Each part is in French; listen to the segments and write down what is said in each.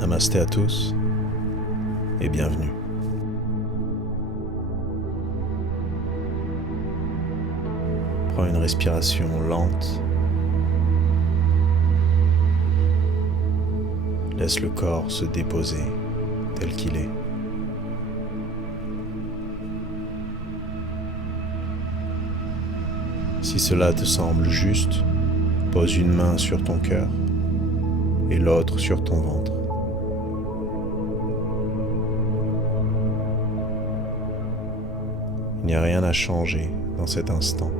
Namasté à tous et bienvenue. Prends une respiration lente. Laisse le corps se déposer tel qu'il est. Si cela te semble juste, pose une main sur ton cœur et l'autre sur ton ventre. Il n'y a rien à changer dans cet instant,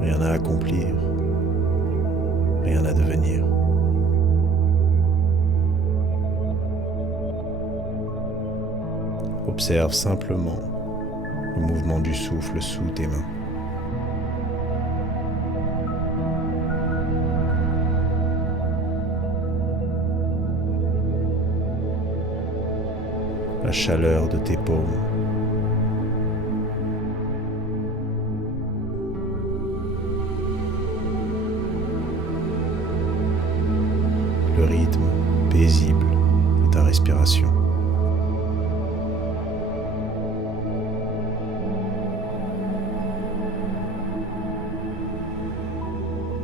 rien à accomplir, rien à devenir. Observe simplement le mouvement du souffle sous tes mains. La chaleur de tes paumes. Le rythme paisible de ta respiration.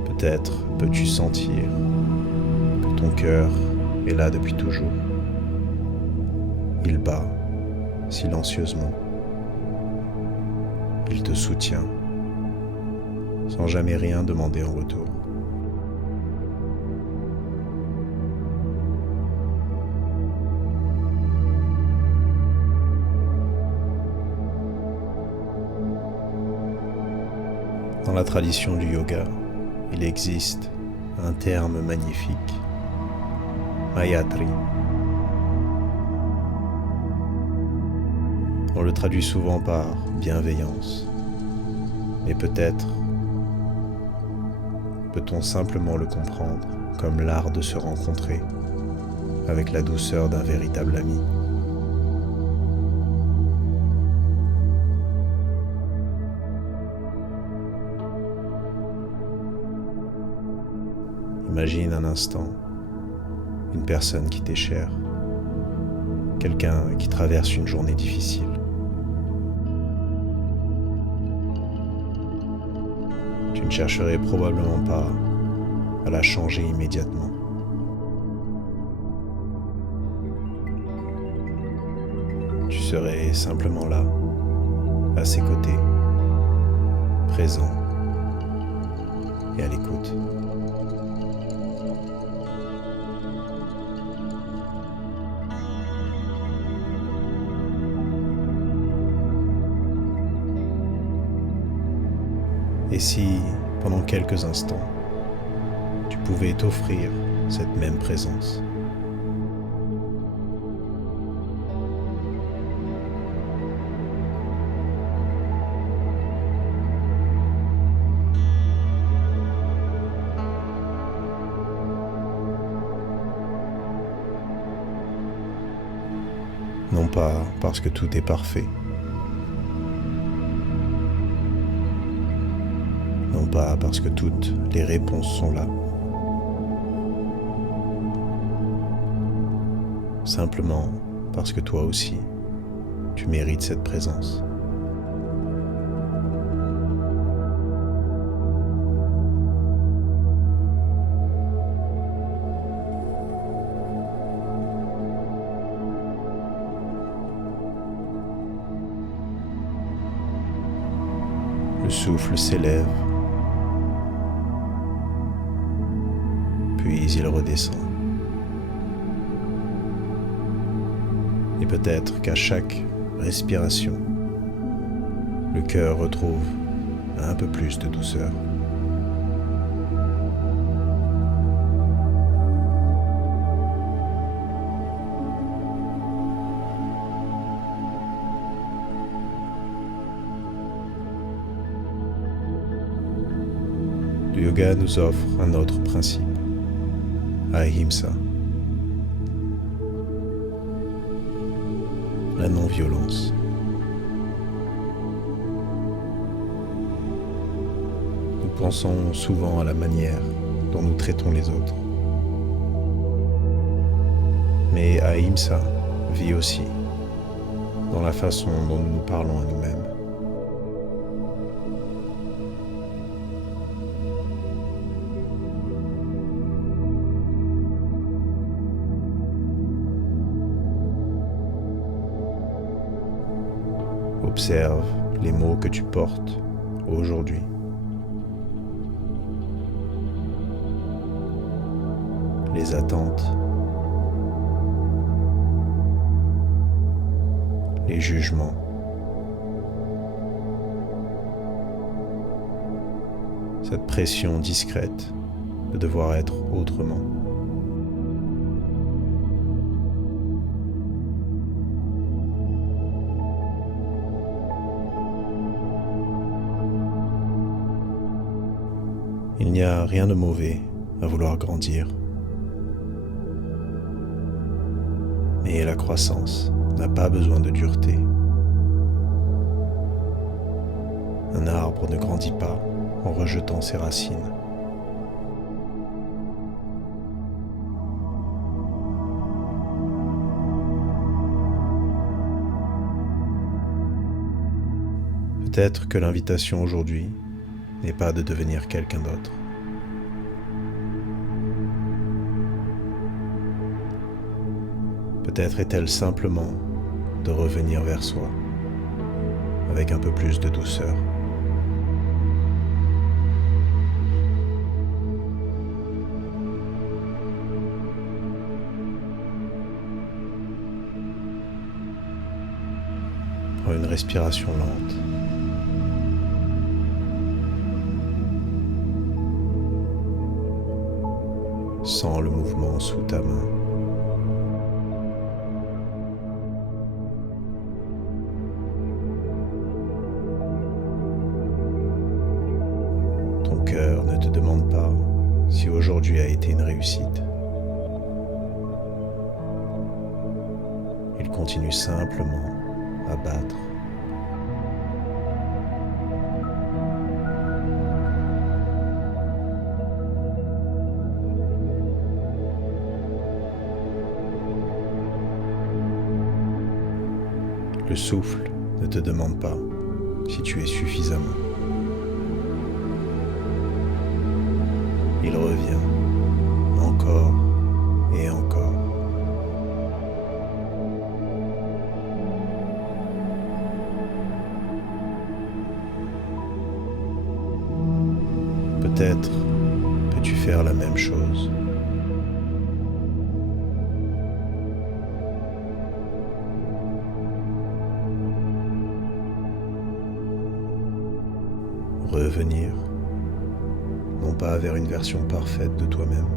Peut-être peux-tu sentir que ton cœur est là depuis toujours. Il bat silencieusement. Il te soutient sans jamais rien demander en retour. Dans la tradition du yoga, il existe un terme magnifique, Mayatri. On le traduit souvent par bienveillance, mais peut-être peut-on simplement le comprendre comme l'art de se rencontrer avec la douceur d'un véritable ami. Imagine un instant une personne qui t'est chère, quelqu'un qui traverse une journée difficile. Tu ne chercherais probablement pas à la changer immédiatement. Tu serais simplement là, à ses côtés, présent et à l'écoute. Et si, pendant quelques instants, tu pouvais t'offrir cette même présence? Non pas parce que tout est parfait, non pas parce que toutes les réponses sont là, simplement parce que toi aussi, tu mérites cette présence. Le souffle s'élève, puis il redescend. Et peut-être qu'à chaque respiration, le cœur retrouve un peu plus de douceur. Le yoga nous offre un autre principe, Ahimsa, la non-violence. Nous pensons souvent à la manière dont nous traitons les autres. Mais Ahimsa vit aussi dans la façon dont nous nous parlons à nous-mêmes. Observe les mots que tu portes aujourd'hui. Les attentes, les jugements, cette pression discrète de devoir être autrement. Il n'y a rien de mauvais à vouloir grandir, mais la croissance n'a pas besoin de dureté. Un arbre ne grandit pas en rejetant ses racines. Peut-être que l'invitation aujourd'hui n'est pas de devenir quelqu'un d'autre. Peut-être est-elle simplement de revenir vers soi avec un peu plus de douceur. Prends une respiration lente. Sens le mouvement sous ta main. Ton cœur ne te demande pas si aujourd'hui a été une réussite. Il continue simplement à battre. Le souffle ne te demande pas si tu es suffisamment. Il revient encore et encore. Peut-être peux-tu faire la même chose. Revenir, non pas vers une version parfaite de toi-même,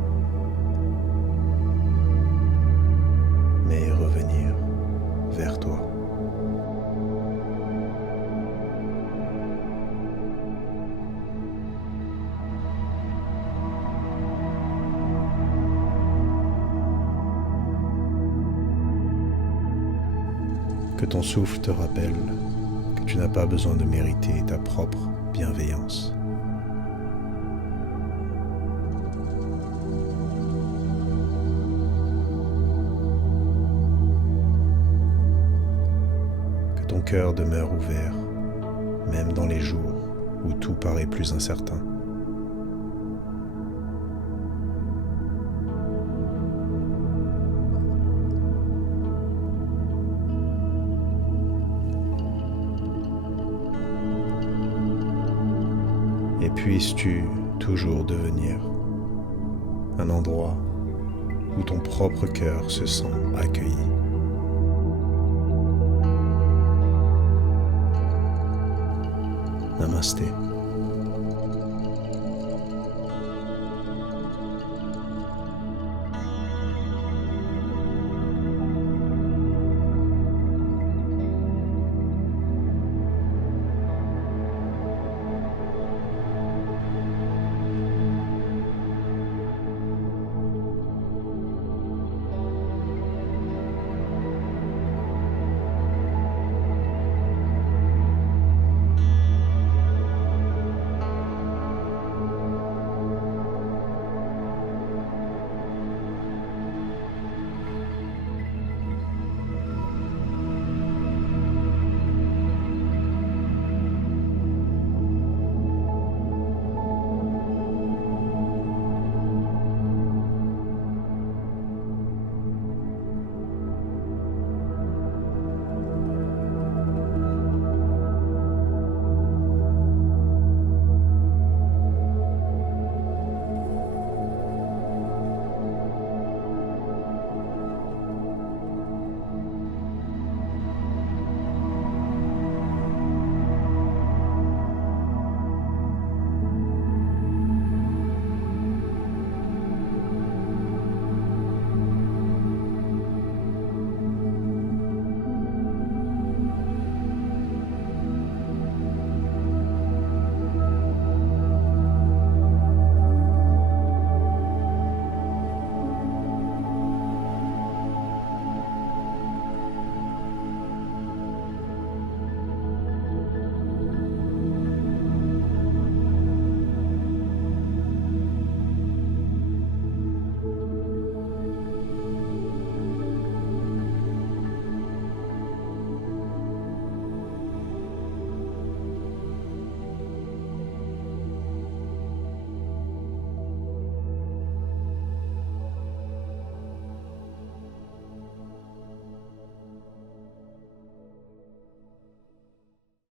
mais revenir vers toi. Que ton souffle te rappelle que tu n'as pas besoin de mériter ta propre bienveillance. Que ton cœur demeure ouvert, même dans les jours où tout paraît plus incertain. Et puisses-tu toujours devenir un endroit où ton propre cœur se sent accueilli. Namasté.